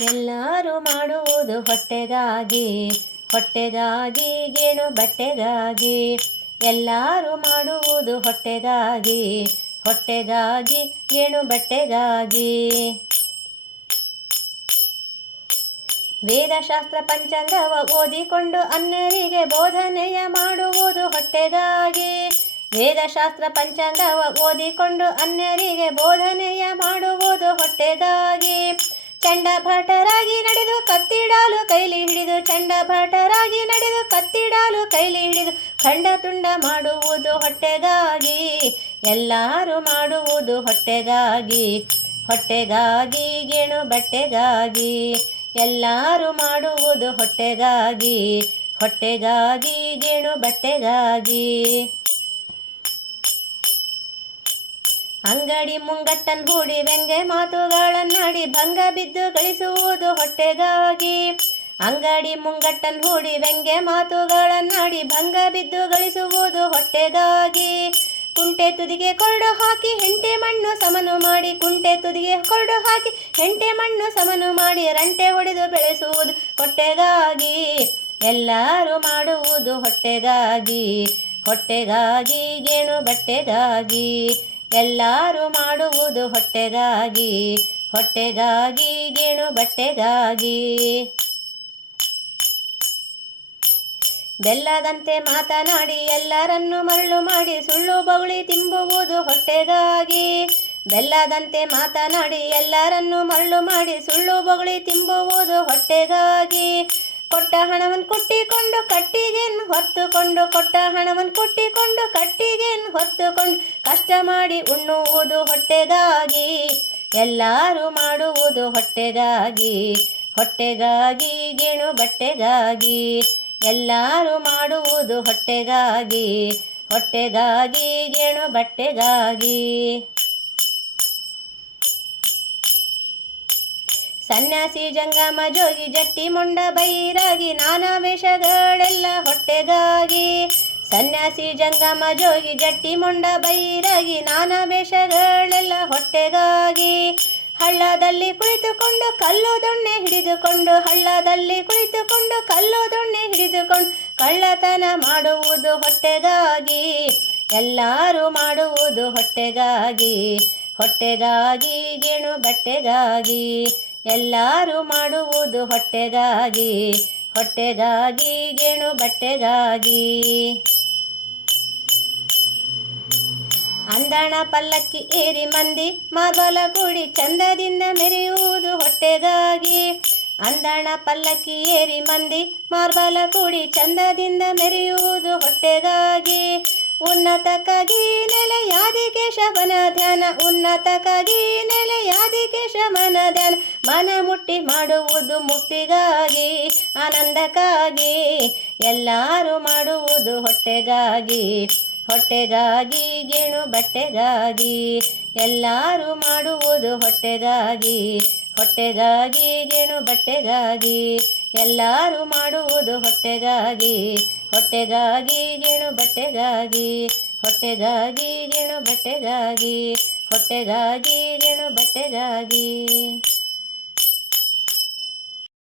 ಎಲ್ಲರೂ ಮಾಡುವುದು ಹೊಟ್ಟೆಗಾಗಿ, ಹೊಟ್ಟೆಗಾಗಿ ಗೇಣು ಬಟ್ಟೆಗಾಗಿ. ಎಲ್ಲರೂ ಮಾಡುವುದು ಹೊಟ್ಟೆಗಾಗಿ, ಹೊಟ್ಟೆಗಾಗಿ ಗೇಣು ಬಟ್ಟೆಗಾಗಿ. ವೇದಶಾಸ್ತ್ರ ಪಂಚಾಂಗವ ಓದಿಕೊಂಡು ಅನ್ಯರಿಗೆ ಬೋಧನೆಯ ಮಾಡುವುದು ಹೊಟ್ಟೆಗಾಗಿ. ವೇದಶಾಸ್ತ್ರ ಪಂಚಾಂಗವ ಓದಿಕೊಂಡು ಅನ್ಯರಿಗೆ ಬೋಧನೆಯ ಮಾಡುವುದು ಹೊಟ್ಟೆಗಾಗಿ. ಚಂಡಭಟರಾಗಿ ನಡೆದು ಕತ್ತಿಡಾಲು ಕೈಲಿ ಹಿಡಿದು, ಚಂಡಭಟರಾಗಿ ನಡೆದು ಕತ್ತಿಡಾಲು ಕೈಲಿ ಹಿಡಿದು ಖಂಡ ತುಂಡ ಮಾಡುವುದು ಹೊಟ್ಟೆಗಾಗಿ. ಎಲ್ಲರೂ ಮಾಡುವುದು ಹೊಟ್ಟೆಗಾಗಿ, ಹೊಟ್ಟೆಗಾಗಿ ಗೇಣು ಬಟ್ಟೆಗಾಗಿ. ಎಲ್ಲರೂ ಮಾಡುವುದು ಹೊಟ್ಟೆಗಾಗಿ, ಹೊಟ್ಟೆಗಾಗಿ ಗೇಣು ಬಟ್ಟೆಗಾಗಿ. ಅಂಗಡಿ ಮುಂಗಟ್ಟನ್ ಹೂಡಿ ವ್ಯಂಗ್ಯ ಮಾತುಗಳನ್ನಾಡಿ ಭಂಗ ಬಿದ್ದು ಗಳಿಸುವುದು ಹೊಟ್ಟೆಗಾಗಿ. ಅಂಗಡಿ ಮುಂಗಟ್ಟನ್ ಹೂಡಿ ವ್ಯಂಗ್ಯ ಮಾತುಗಳನ್ನಾಡಿ ಭಂಗ ಬಿದ್ದು ಗಳಿಸುವುದು ಹೊಟ್ಟೆಗಾಗಿ. ಕುಂಟೆ ತುದಿಗೆ ಕೊರಡು ಹಾಕಿ ಹೆಂಟೆ ಮಣ್ಣು ಸಮನು ಮಾಡಿ, ಕುಂಟೆ ತುದಿಗೆ ಕೊರಡು ಹಾಕಿ ಹೆಂಟೆ ಮಣ್ಣು ಸಮನು ಮಾಡಿ ರಂಟೆ ಹೊಡೆದು ಬೆಳೆಸುವುದು ಹೊಟ್ಟೆಗಾಗಿ. ಎಲ್ಲರೂ ಮಾಡುವುದು ಹೊಟ್ಟೆಗಾಗಿ, ಹೊಟ್ಟೆಗಾಗಿ ಗೇಣು ಬಟ್ಟೆಗಾಗಿ. ಎಲ್ಲರೂ ಮಾಡುವುದು ಹೊಟ್ಟೆಗಾಗಿ, ಹೊಟ್ಟೆಗಾಗಿ ಗೇಣು ಬಟ್ಟೆಗಾಗಿ. ಬೆಲ್ಲದಂತೆ ಮಾತನಾಡಿ ಎಲ್ಲರನ್ನು ಮರಳು ಮಾಡಿ ಸುಳ್ಳು ಬಗುಳಿ ತಿಂಬುವುದು ಹೊಟ್ಟೆಗಾಗಿ. ಬೆಲ್ಲದಂತೆ ಮಾತನಾಡಿ ಎಲ್ಲರನ್ನು ಮರಳು ಮಾಡಿ ಸುಳ್ಳು ಬಗುಳಿ ತಿಂಬುವುದು ಹೊಟ್ಟೆಗಾಗಿ. ಕೊಟ್ಟ ಹಣವನ್ನು ಕೊಟ್ಟಿಕೊಂಡು ಕಟ್ಟಿಗೆಯನ್ನು ಹೊತ್ತುಕೊಂಡು, ಕೊಟ್ಟ ಹಣವನ್ನು ಕೊಟ್ಟಿಕೊಂಡು ಕಟ್ಟಿಗೆಯನ್ನು ಹೊತ್ತುಕೊಂಡು ಕಷ್ಟ ಮಾಡಿ ಉಣ್ಣುವುದು ಹೊಟ್ಟೆಗಾಗಿ. ಎಲ್ಲರೂ ಮಾಡುವುದು ಹೊಟ್ಟೆಗಾಗಿ, ಹೊಟ್ಟೆಗಾಗಿ ಗೇಣು ಬಟ್ಟೆಗಾಗಿ. ಎಲ್ಲರೂ ಮಾಡುವುದು ಹೊಟ್ಟೆಗಾಗಿ, ಹೊಟ್ಟೆಗಾಗಿ ಗೇಣು ಬಟ್ಟೆಗಾಗಿ. ಸನ್ಯಾಸಿ ಜಂಗಮ ಜೋಗಿ ಜಟ್ಟಿ ಮೊಂಡ ಬೈರಾಗಿ ನಾನಾ ವೇಷಗಳೆಲ್ಲ ಹೊಟ್ಟೆಗಾಗಿ. ಸನ್ಯಾಸಿ ಜಂಗಮ ಜೋಗಿ ಜಟ್ಟಿ ಮೊಂಡ ಬೈರಾಗಿ ನಾನಾ ವೇಷಗಳೆಲ್ಲ ಹೊಟ್ಟೆಗಾಗಿ. ಹಳ್ಳದಲ್ಲಿ ಕುಳಿತುಕೊಂಡು ಕಲ್ಲು ದೊಣ್ಣೆ ಹಿಡಿದುಕೊಂಡು, ಹಳ್ಳದಲ್ಲಿ ಕುಳಿತುಕೊಂಡು ಕಲ್ಲು ದೊಣ್ಣೆ ಹಿಡಿದುಕೊಂಡು ಕಳ್ಳತನ ಮಾಡುವುದು ಹೊಟ್ಟೆಗಾಗಿ. ಎಲ್ಲರೂ ಮಾಡುವುದು ಹೊಟ್ಟೆಗಾಗಿ, ಹೊಟ್ಟೆಗಾಗಿ ಗೇಣು ಬಟ್ಟೆಗಾಗಿ. ಎಲ್ಲರೂ ಮಾಡುವುದು ಹೊಟ್ಟೆಗಾಗಿ, ಹೊಟ್ಟೆಗಾಗಿ ಗೇಣು ಬಟ್ಟೆಗಾಗಿ. ಅಂದಣ ಪಲ್ಲಕ್ಕಿ ಏರಿ ಮಂದಿ ಮಾರ್ಬಲ ಕೂಡಿ ಚಂದದಿಂದ ಮೆರೆಯುವುದು ಹೊಟ್ಟೆಗಾಗಿ. ಅಂದಣ ಪಲ್ಲಕ್ಕಿ ಏರಿ ಮಂದಿ ಮಾರ್ಬಲ ಕೂಡಿ ಚಂದದಿಂದ ಮೆರೆಯುವುದು ಹೊಟ್ಟೆಗಾಗಿ. ಉನ್ನತಕ್ಕಾಗಿ ನೆಲೆಯಾದಿ ಕೇಶವನ ಧ್ಯಾನ, ಉನ್ನತಕ್ಕಾಗಿ ನೆಲೆಯಾದಿ ಕೇಶವನ ಧ್ಯಾನ ಮನ ಮುಟ್ಟಿ ಮಾಡುವುದು ಮುಕ್ತಿಗಾಗಿ, ಆನಂದಕ್ಕಾಗಿ. ಎಲ್ಲರೂ ಮಾಡುವುದು ಹೊಟ್ಟೆಗಾಗಿ, ಹೊಟ್ಟೆಗಾಗಿ ಗೇಣು ಬಟ್ಟೆಗಾಗಿ. ಎಲ್ಲರೂ ಮಾಡುವುದು ಹೊಟ್ಟೆಗಾಗಿ, ಹೊಟ್ಟೆಗಾಗಿ ಗೇಣು ಬಟ್ಟೆಗಾಗಿ. ಎಲ್ಲರೂ ಮಾಡುವುದು ಹೊಟ್ಟೆಗಾಗಿ, ಹೊಟ್ಟೆಗಾಗಿ ಗೇಣು ಬಟ್ಟೆಗಾಗಿ. ಹೊಟ್ಟೆಗಾಗಿ ಗೇಣು ಬಟ್ಟೆಗಾಗಿ, ಹೊಟ್ಟೆಗಾಗಿ ಗೇಣು ಬಟ್ಟೆಗಾಗಿ.